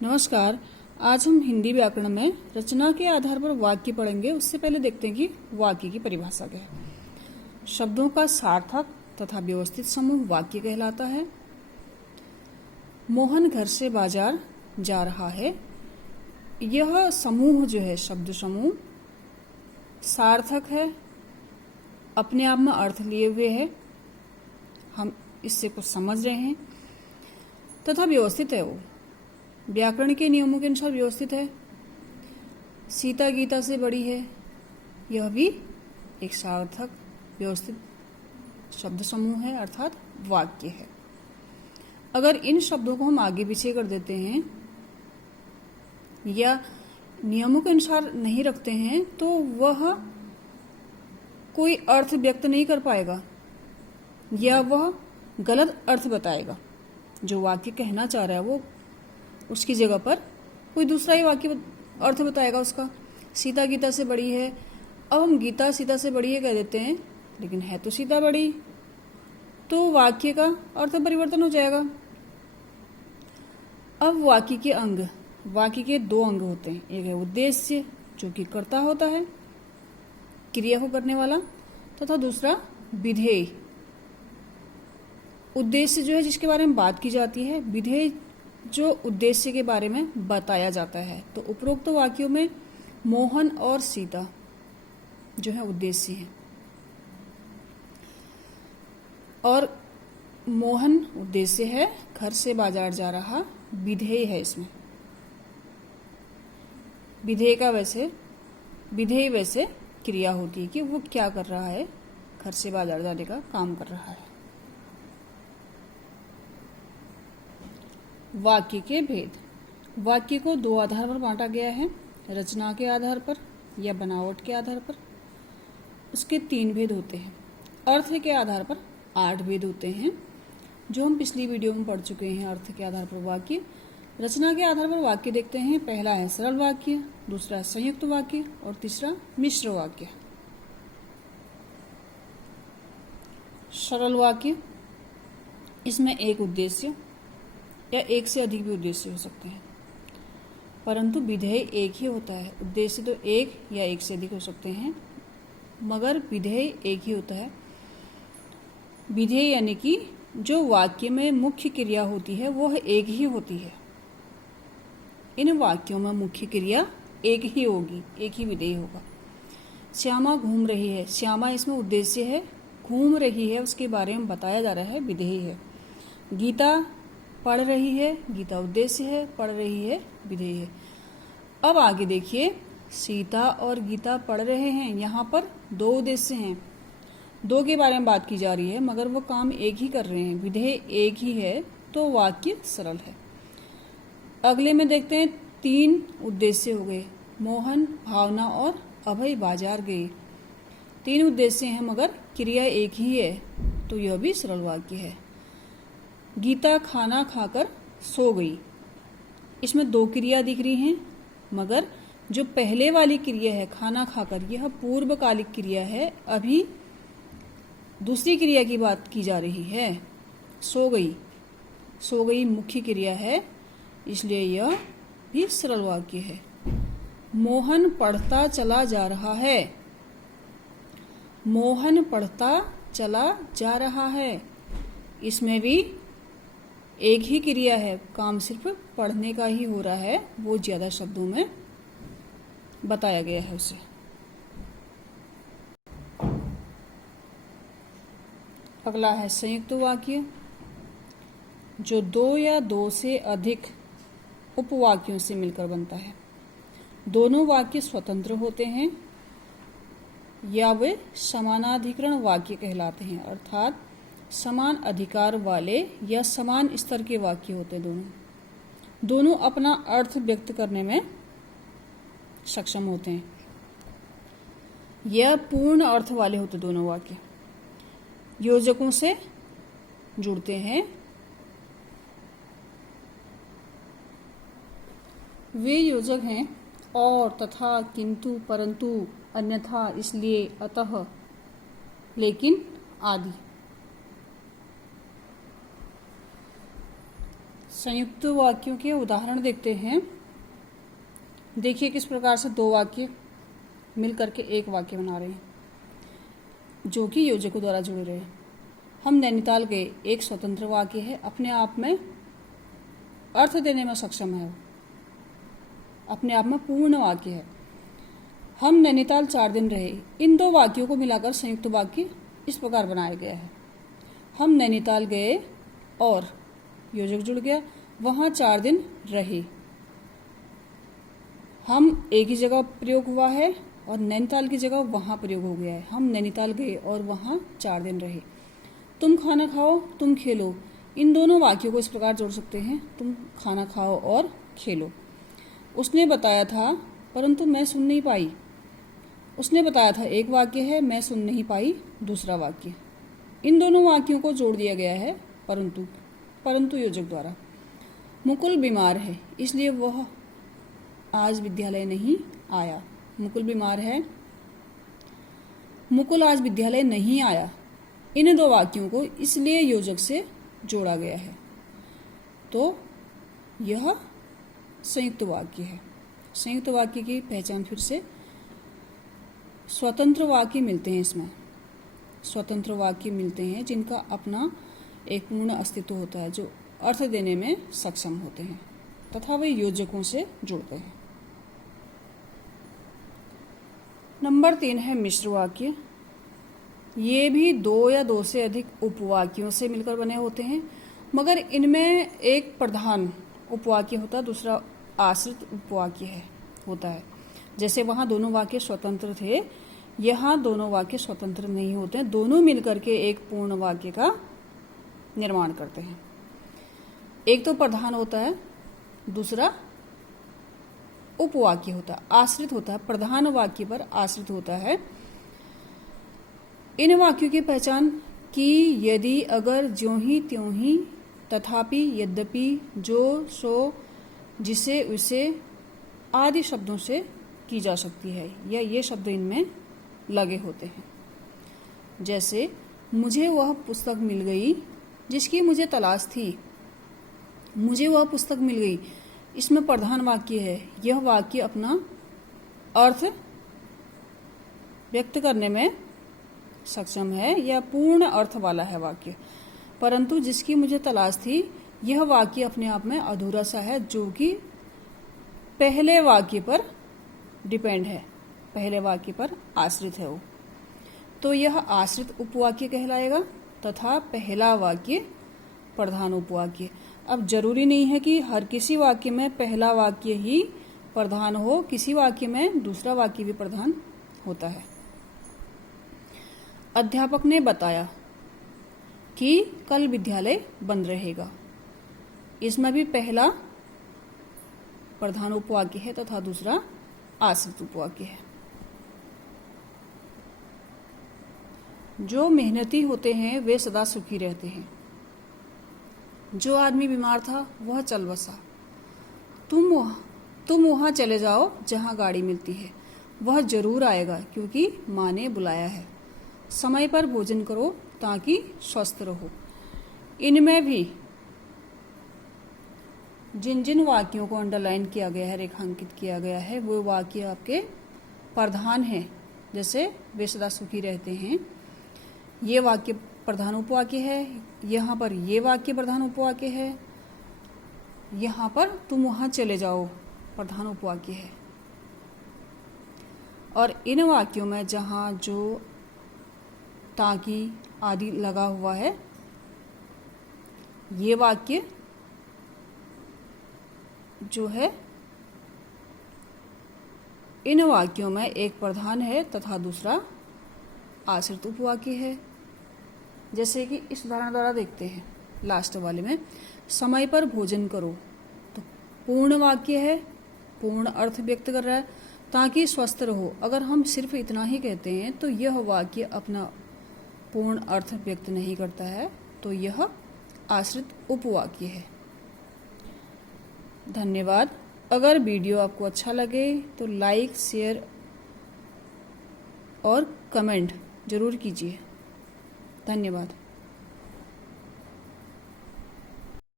नमस्कार। आज हम हिंदी व्याकरण में रचना के आधार पर वाक्य पढ़ेंगे। उससे पहले देखते हैं कि वाक्य की परिभाषा क्या है। शब्दों का सार्थक तथा व्यवस्थित समूह वाक्य कहलाता है। मोहन घर से बाजार जा रहा है। यह समूह जो है, शब्द समूह सार्थक है, अपने आप में अर्थ लिए हुए है, हम इससे कुछ समझ रहे हैं, तथा व्यवस्थित है। वो व्याकरण के नियमों के अनुसार व्यवस्थित है। सीता गीता से बड़ी है, यह भी एक सार्थक व्यवस्थित शब्द समूह है, अर्थात वाक्य है। अगर इन शब्दों को हम आगे पीछे कर देते हैं या नियमों के अनुसार नहीं रखते हैं तो वह कोई अर्थ व्यक्त नहीं कर पाएगा या वह गलत अर्थ बताएगा। जो वाक्य कहना चाह रहा है वो उसकी जगह पर कोई दूसरा ही वाक्य अर्थ बताएगा उसका। सीता गीता से बड़ी है, अब हम गीता सीता से बड़ी है कह देते हैं, लेकिन है तो सीता बड़ी, तो वाक्य का अर्थ परिवर्तन हो जाएगा। अब वाक्य के अंग, वाक्य के दो अंग होते हैं। एक है उद्देश्य जो कि कर्ता होता है, क्रिया को करने वाला, तथा दूसरा विधेय। उद्देश्य जो है जिसके बारे में बात की जाती है, विधेय जो उद्देश्य के बारे में बताया जाता है। तो उपरोक्त वाक्यों में मोहन और सीता जो है उद्देश्य है और मोहन उद्देश्य है, घर से बाजार जा रहा विधेय है। इसमें विधेय वैसे क्रिया होती है कि वो क्या कर रहा है, घर से बाजार जाने का काम कर रहा है। वाक्य के भेद। वाक्य को दो आधार पर बांटा गया है, रचना के आधार पर या बनावट के आधार पर। उसके 3 भेद होते हैं। अर्थ के आधार पर 8 भेद होते हैं, जो हम पिछली वीडियो में पढ़ चुके हैं। अर्थ के आधार पर वाक्य। रचना के आधार पर वाक्य देखते हैं। पहला है सरल वाक्य, दूसरा है संयुक्त वाक्य और तीसरा मिश्र वाक्य। सरल वाक्य, इसमें एक उद्देश्य या एक से अधिक भी उद्देश्य हो सकते हैं, परंतु विधेय एक ही होता है। उद्देश्य तो एक या एक से अधिक हो सकते हैं, मगर विधेय एक ही होता है। विधेय यानी कि जो वाक्य में मुख्य क्रिया होती है वह एक ही होती है। इन वाक्यों में मुख्य क्रिया एक ही होगी, एक ही विधेय होगा। श्यामा घूम रही है, श्यामा इसमें उद्देश्य है, घूम रही है उसके बारे में बताया जा रहा है, विधेय है। गीता पढ़ रही है, गीता उद्देश्य है, पढ़ रही है विधेय है। अब आगे देखिए, सीता और गीता पढ़ रहे हैं, यहाँ पर 2 उद्देश्य हैं, 2 के बारे में बात की जा रही है, मगर वो काम एक ही कर रहे हैं, विधेय एक ही है, तो वाक्य सरल है। अगले में देखते हैं 3 उद्देश्य हो गए। मोहन, भावना और अभय बाजार गए। 3 उद्देश्य हैं मगर क्रिया एक ही है, तो यह भी सरल वाक्य है। गीता खाना खाकर सो गई, इसमें 2 क्रिया दिख रही हैं, मगर जो पहले वाली क्रिया है खाना खाकर, यह पूर्वकालिक क्रिया है, अभी दूसरी क्रिया की बात की जा रही है। सो गई मुख्य क्रिया है, इसलिए यह भी सरल वाक्य है। मोहन पढ़ता चला जा रहा है, मोहन पढ़ता चला जा रहा है, इसमें भी एक ही क्रिया है, काम सिर्फ पढ़ने का ही हो रहा है, वो ज्यादा शब्दों में बताया गया है उसे। अगला है संयुक्त वाक्य, जो 2 या 2 से अधिक उपवाक्यों से मिलकर बनता है। दोनों वाक्य स्वतंत्र होते हैं या वे समानाधिकरण वाक्य कहलाते हैं, अर्थात समान अधिकार वाले या समान स्तर के वाक्य होते हैं। दोनों अपना अर्थ व्यक्त करने में सक्षम होते हैं। यह पूर्ण अर्थ वाले होते दोनों वाक्य, योजकों से जुड़ते हैं। वे योजक हैं और, तथा, किंतु, परंतु, अन्यथा, इसलिए, अतः, लेकिन आदि। संयुक्त वाक्यों के उदाहरण देखते हैं। देखिए किस प्रकार से दो वाक्य मिल करके एक वाक्य बना रहे हैं जो कि योजकों द्वारा जुड़े रहे। हम नैनीताल गए एक स्वतंत्र वाक्य है, अपने आप में अर्थ देने में सक्षम है, अपने आप में पूर्ण वाक्य है। हम नैनीताल 4 दिन रहे, इन दो वाक्यों को मिलाकर संयुक्त वाक्य इस प्रकार बनाया गया है। हम नैनीताल गए और योजक जुड़ गया, वहाँ 4 दिन रहे। हम एक ही जगह प्रयोग हुआ है और नैनीताल की जगह वहाँ प्रयोग हो गया है। हम नैनीताल गए और वहाँ 4 दिन रहे। तुम खाना खाओ, तुम खेलो, इन दोनों वाक्यों को इस प्रकार जोड़ सकते हैं, तुम खाना खाओ और खेलो। उसने बताया था परंतु मैं सुन नहीं पाई। उसने बताया था एक वाक्य है, मैं सुन नहीं पाई दूसरा वाक्य। इन दोनों वाक्यों को जोड़ दिया गया है परंतु योजक द्वारा। मुकुल बीमार है इसलिए वह आज विद्यालय नहीं आया। मुकुल बीमार है, मुकुल आज विद्यालय नहीं आया। इन दो वाक्यों को इसलिए योजक से जोड़ा गया है, तो यह संयुक्त वाक्य है। संयुक्त वाक्य की पहचान फिर से, स्वतंत्र वाक्य मिलते हैं इसमें। स्वतंत्र वाक्य मिलते हैं जिनका अपना एक पूर्ण अस्तित्व होता है, जो अर्थ देने में सक्षम होते हैं तथा वे योजकों से जुड़ते हैं। नंबर 3 है मिश्र वाक्य। ये भी 2 या 2 से अधिक उपवाक्यों से मिलकर बने होते हैं, मगर इनमें एक प्रधान उपवाक्य होता है, दूसरा आश्रित उपवाक्य होता है। जैसे वहाँ दोनों वाक्य स्वतंत्र थे, यहाँ दोनों वाक्य स्वतंत्र नहीं होते हैं, दोनों मिलकर के एक पूर्ण वाक्य का निर्माण करते हैं। एक तो प्रधान होता है, दूसरा उपवाक्य होता है, आश्रित होता है, प्रधान वाक्य पर आश्रित होता है। इन वाक्यों की पहचान कि यदि अगर ज्यों ही त्यों ही तथापि यद्यपि जो सो जिसे उसे आदि शब्दों से की जा सकती है, या ये शब्द इनमें लगे होते हैं। जैसे मुझे वह पुस्तक मिल गई जिसकी मुझे तलाश थी। मुझे वह पुस्तक मिल गई, इसमें प्रधान वाक्य है। यह वाक्य अपना अर्थ व्यक्त करने में सक्षम है या पूर्ण अर्थ वाला है वाक्य। परंतु जिसकी मुझे तलाश थी, यह वाक्य अपने आप में अधूरा सा है, जो कि पहले वाक्य पर डिपेंड है, पहले वाक्य पर आश्रित है वो। तो यह आश्रित उपवाक्य कहलाएगा तथा पहला वाक्य प्रधान उपवाक्य। अब जरूरी नहीं है कि हर किसी वाक्य में पहला वाक्य ही प्रधान हो, किसी वाक्य में दूसरा वाक्य भी प्रधान होता है। अध्यापक ने बताया कि कल विद्यालय बंद रहेगा। इसमें भी पहला प्रधान उपवाक्य है तथा दूसरा आश्रित उपवाक्य है। जो मेहनती होते हैं वे सदा सुखी रहते हैं। जो आदमी बीमार था वह चल बसा। तुम वहां चले जाओ जहां गाड़ी मिलती है, वह जरूर आएगा क्योंकि माँ ने बुलाया है। समय पर भोजन करो ताकि स्वस्थ रहो। इनमें भी जिन जिन वाक्यों को अंडरलाइन किया गया है, रेखांकित किया गया है, वो वाक्य आपके प्रधान हैं। जैसे वे सदा सुखी रहते हैं, ये वाक्य प्रधान उपवाक्य है। यहाँ पर ये वाक्य प्रधान उपवाक्य है। यहाँ पर तुम वहाँ चले जाओ प्रधान उपवाक्य है। और इन वाक्यों में जहाँ जो ताकि आदि लगा हुआ है, ये वाक्य जो है, इन वाक्यों में एक प्रधान है तथा दूसरा आश्रित उपवाक्य है। जैसे कि इस उदाहरण द्वारा देखते हैं, लास्ट वाले में समय पर भोजन करो, तो पूर्ण वाक्य है, पूर्ण अर्थ व्यक्त कर रहा है, ताकि स्वस्थ रहो। अगर हम सिर्फ इतना ही कहते हैं तो यह वाक्य अपना पूर्ण अर्थ व्यक्त नहीं करता है, तो यह आश्रित उपवाक्य है। धन्यवाद। अगर वीडियो आपको अच्छा लगे तो लाइक, शेयर और कमेंट जरूर कीजिए। धन्यवाद।